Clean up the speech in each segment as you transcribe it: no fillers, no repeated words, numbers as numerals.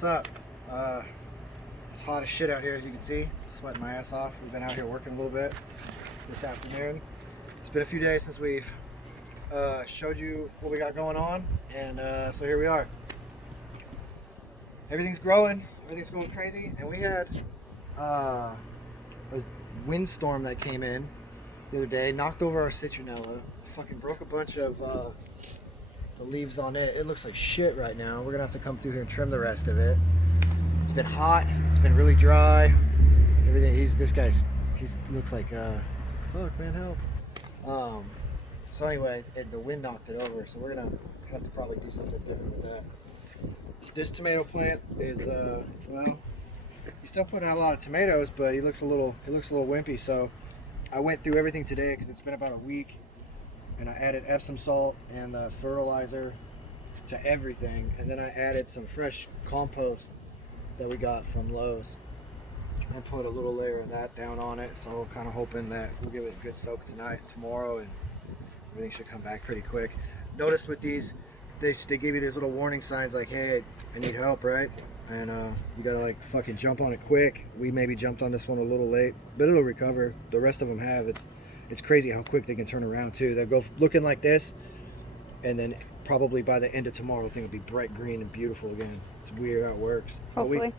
What's up? It's hot as shit out here, as you can see. Sweating my ass off. We've been out here working a little bit this afternoon. It's been a few days since we've showed you what we got going on, and so here we are. Everything's growing, everything's going crazy, and we had a windstorm that came in the other day, knocked over our citronella, fucking broke a bunch of the leaves on it. It looks like shit right now. We're gonna have to come through here and trim the rest of it. It's been hot, it's been really dry. Everything, he looks like, fuck man, help. So anyway, the wind knocked it over, so we're gonna have to probably do something different with that. This tomato plant is, well, he's still putting out a lot of tomatoes, but he looks a little wimpy. So I went through everything today because it's been about a week, and I added Epsom salt and fertilizer to everything, and then I added some fresh compost that we got from Lowe's and put a little layer of that down on it. So I'm kind of hoping that we'll give it a good soak tonight, tomorrow, and everything should come back pretty quick. Notice with these, they give you these little warning signs like, hey, I need help, right? And you gotta like fucking jump on it quick. We maybe jumped on this one a little late, but it'll recover. The rest of them have. It's crazy how quick they can turn around too. They'll go looking like this, and then probably by the end of tomorrow, the thing will be bright green and beautiful again. It's weird how it works. Hopefully.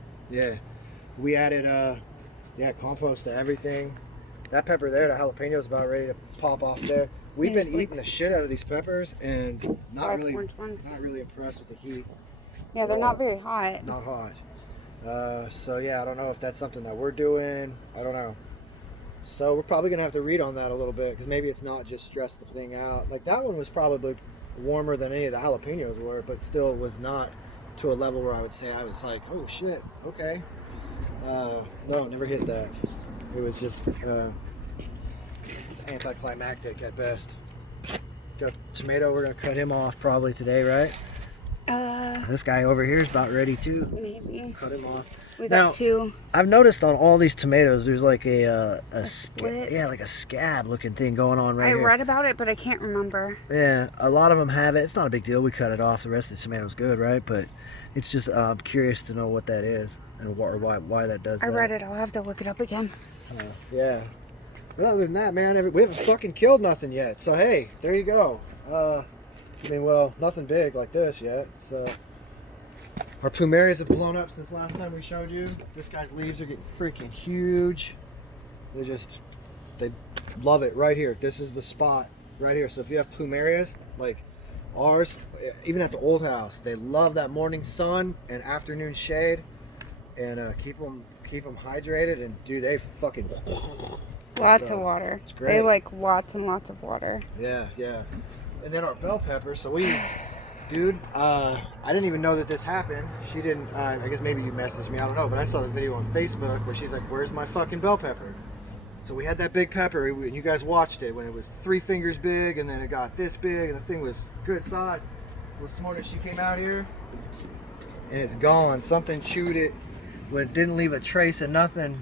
We added compost to everything. That pepper there, the jalapeno's about ready to pop off there. We've been eating the shit out of these peppers and not really impressed with the heat. Yeah, they're not very hot. Not hot. So yeah, I don't know if that's something that we're doing. I don't know. So we're probably gonna have to read on that a little bit, because maybe it's not just stress the thing out. Like that one was probably warmer than any of the jalapenos were, but still was not to a level where I would say I was like, oh shit, okay. No, never hit that. It was just anticlimactic at best. Got tomato, we're gonna cut him off probably today, right? This guy over here is about ready to maybe cut him off. We got two. I've noticed on all these tomatoes, there's like a split. yeah, like a scab looking thing going on right here. I read about it, but I can't remember. Yeah, a lot of them have it. It's not a big deal. We cut it off. The rest of the tomato's good, right? But it's just I'm curious to know what that is and why that does that. I read it. I'll have to look it up again. Yeah. But other than that, man, we haven't fucking killed nothing yet. So hey, there you go. I mean, well, nothing big like this yet. So our plumerias have blown up since last time we showed you. This guy's leaves are getting freaking huge. They love it right here. This is the spot right here. So if you have plumerias like ours, even at the old house, they love that morning sun and afternoon shade, and keep them hydrated. And dude, they fucking lots of water. It's great. They like lots and lots of water. Yeah. And then our bell pepper. So dude, I didn't even know that this happened. She didn't, I guess maybe you messaged me, I don't know, but I saw the video on Facebook where she's like, where's my fucking bell pepper? So we had that big pepper, and you guys watched it when it was 3 fingers big, and then it got this big, and the thing was good size. Well, this morning she came out here, and it's gone. Something chewed it, but it didn't leave a trace of nothing.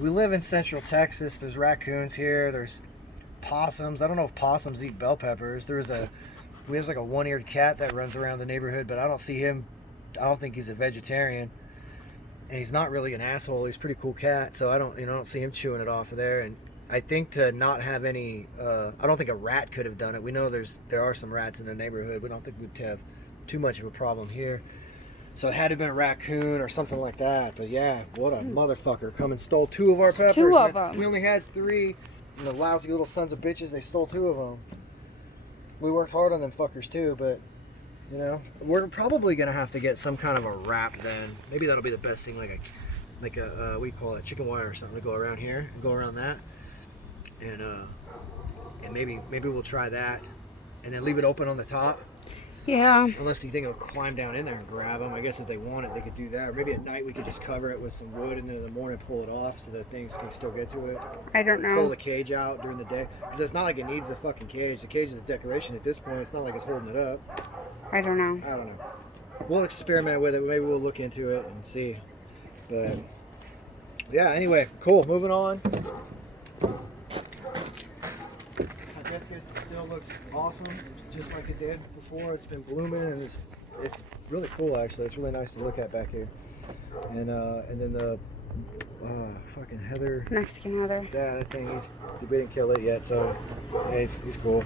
We live in Central Texas. There's raccoons here. There's possums. I don't know if possums eat bell peppers. We have like a one-eared cat that runs around the neighborhood, but I don't see him. I don't think he's a vegetarian, and he's not really an asshole. He's a pretty cool cat, so I don't see him chewing it off of there. And I think to not have any, I don't think a rat could have done it. We know there are some rats in the neighborhood. We don't think we'd have too much of a problem here. So it had to have been a raccoon or something like that. But yeah, what a motherfucker! Come and stole 2 of our peppers. 2 of them. We only had 3, and the lousy little sons of bitches, they stole 2 of them. We worked hard on them fuckers too, but you know, we're probably gonna have to get some kind of a wrap then. Maybe that'll be the best thing, like a we call it chicken wire or something, to go around here and go around that, and maybe we'll try that, and then leave it open on the top. Yeah. Unless you think it'll climb down in there and grab them. I guess if they want it, they could do that. Or maybe at night we could just cover it with some wood, and then in the morning pull it off so that things can still get to it. I don't know. Pull the cage out during the day. Because it's not like it needs a fucking cage. The cage is a decoration at this point. It's not like it's holding it up. I don't know. We'll experiment with it. Maybe we'll look into it and see. But yeah, anyway, cool. Moving on. Hibiscus still looks awesome, just like it did before. It's been blooming, and it's it's really cool actually. It's really nice to look at back here. And then the fucking heather. Mexican heather. Yeah, that thing. We didn't kill it yet, so yeah, he's cool.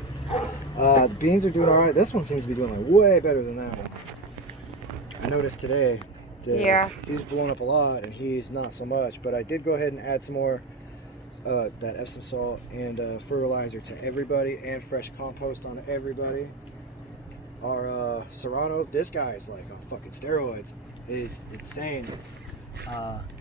The beans are doing all right. This one seems to be doing like way better than that one. I noticed today. Yeah. He's blown up a lot, and he's not so much. But I did go ahead and add some more that Epsom salt and fertilizer to everybody, and fresh compost on everybody. Our Serrano, this guy is like on fucking steroids. He's insane.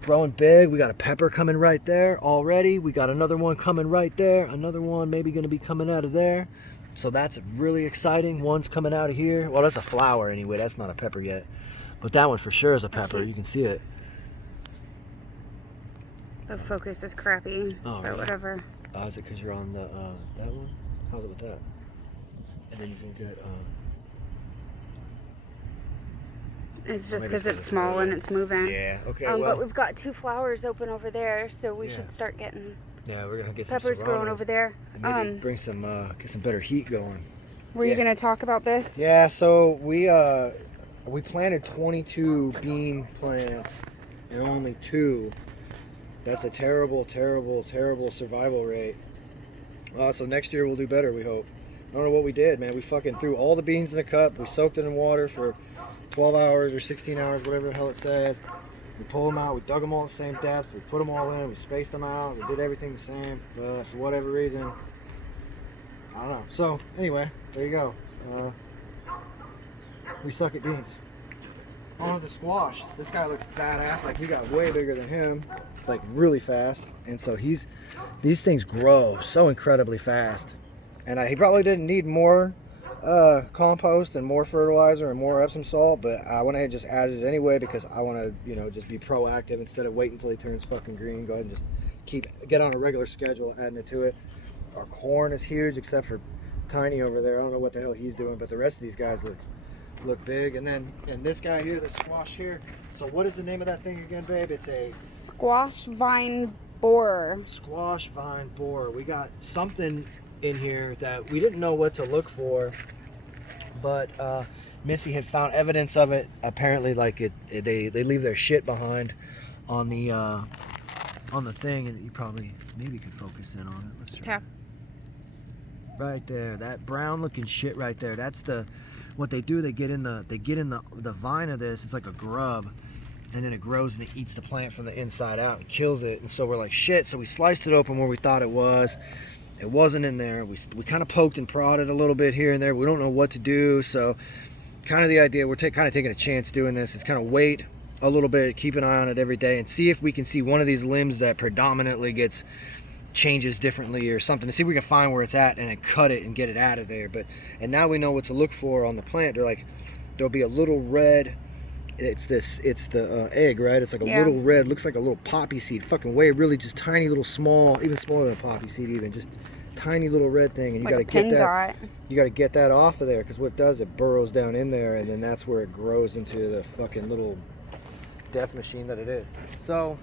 Growing big. We got a pepper coming right there already. We got another one coming right there. Another one maybe going to be coming out of there. So that's really exciting. One's coming out of here. Well, that's a flower anyway. That's not a pepper yet. But that one for sure is a pepper. You can see it. The focus is crappy, Oh, but really? whatever. Is it because you're on the that one? How's it with that? And then you can get It's Or just maybe because it's it's small and it's moving. yeah. Okay. But well, we've got 2 flowers open over there, so we Yeah. should start getting yeah, we're gonna get peppers some growing Serranos over there. and maybe bring some get some better heat going. Were you yeah. gonna talk about this? Yeah. So we planted 22 bean plants and only 2. That's a terrible, terrible, terrible survival rate. So next year we'll do better, we hope. I don't know what we did, man. We fucking threw all the beans in a cup. We soaked it in water for 12 hours or 16 hours, whatever the hell it said. We pulled them out. We dug them all at the same depth. We put them all in. We spaced them out. We did everything the same. But for whatever reason, I don't know. So anyway, there you go. We suck at beans. On the squash, this guy looks badass. Like he got way bigger than him, like really fast. And so these things grow so incredibly fast. And he probably didn't need more compost and more fertilizer and more Epsom salt, but I went ahead and just added it anyway because I want to, just be proactive instead of waiting until he turns fucking green. Go ahead and just get on a regular schedule adding it to it. Our corn is huge except for Tiny over there. I don't know what the hell he's doing, but the rest of these guys look big. And this guy here, this squash here. So what is the name of that thing again, babe? It's a Squash vine borer. squash vine borer. We got something in here that we didn't know what to look for, but Missy had found evidence of it. Apparently, like they leave their shit behind on the thing, and you probably maybe could focus in on it. Let's try. Tap. Right there, that brown looking shit right there. That's what they do. They get in the vine of this. It's like a grub, and then it grows and it eats the plant from the inside out and kills it. And so we're like, shit. So we sliced it open where we thought it was. It wasn't in there. We kind of poked and prodded a little bit here and there. We don't know what to do. So kind of the idea, we're kind of taking a chance doing this, is kind of wait a little bit, keep an eye on it every day, and see if we can see one of these limbs that predominantly changes differently or something, to see if we can find where it's at and then cut it and get it out of there. And now we know what to look for on the plant. There'll be a little red, it's the egg, right? It's like a little red, looks like a little poppy seed, fucking way, really just tiny little small, even smaller than a poppy seed, even just tiny little red thing. And you got to get that, you got to get that off of there, because what it does, it burrows down in there, and then that's where it grows into the fucking little death machine that it is. So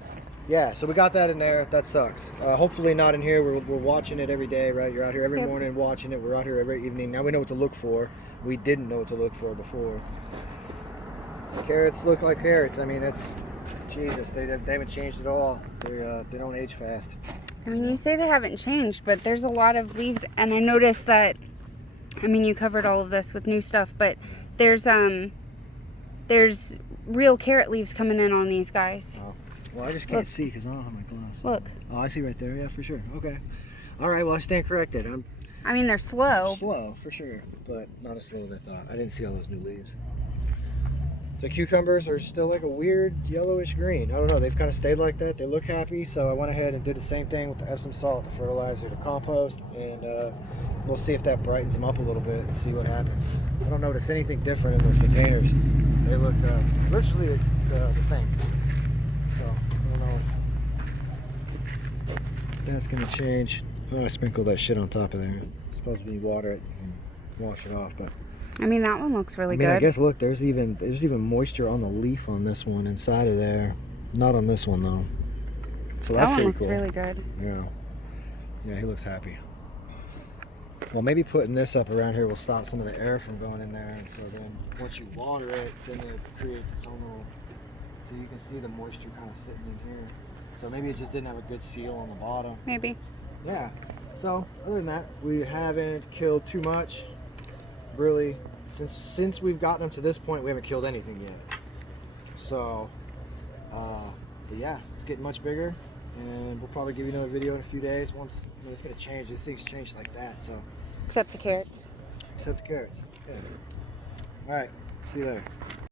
yeah, so we got that in there. That sucks. Hopefully not in here. We're watching it every day, right? You're out here every morning watching it. We're out here every evening. Now we know what to look for. We didn't know what to look for before. Carrots look like carrots. I mean, it's Jesus. They haven't changed at all. They don't age fast. I mean, you say they haven't changed, but there's a lot of leaves, and I noticed that. I mean, you covered all of this with new stuff, but there's real carrot leaves coming in on these guys. Oh. Well, I just can't see because I don't have my glass. Look. Oh, I see right there. Yeah, for sure. Okay. All right. Well, I stand corrected. I mean, they're slow. Slow, for sure, but not as slow as I thought. I didn't see all those new leaves. The cucumbers are still like a weird yellowish green. I don't know. They've kind of stayed like that. They look happy, so I went ahead and did the same thing with the Epsom salt, the fertilizer, the compost, and we'll see if that brightens them up a little bit and see what happens. I don't notice anything different in those containers. They look virtually the same. So I don't know if that's gonna change. Oh, I sprinkled that shit on top of there. It's supposed to be water it and wash it off, but I mean, that one looks really I mean, good. I guess look, there's even moisture on the leaf on this one inside of there. Not on this one though. So that's that one pretty looks cool. really good. Yeah. Yeah, he looks happy. Well, maybe putting this up around here will stop some of the air from going in there. And so then once you water it, then it creates its own little, so you can see the moisture kind of sitting in here. So maybe it just didn't have a good seal on the bottom. Maybe. Yeah. So other than that, we haven't killed too much. Really, since we've gotten them to this point, we haven't killed anything yet. So, but yeah, it's getting much bigger, and we'll probably give you another video in a few days. Once, you know, it's gonna change. These things change like that. So, Except the carrots. except the carrots. Yeah. All right. See you later.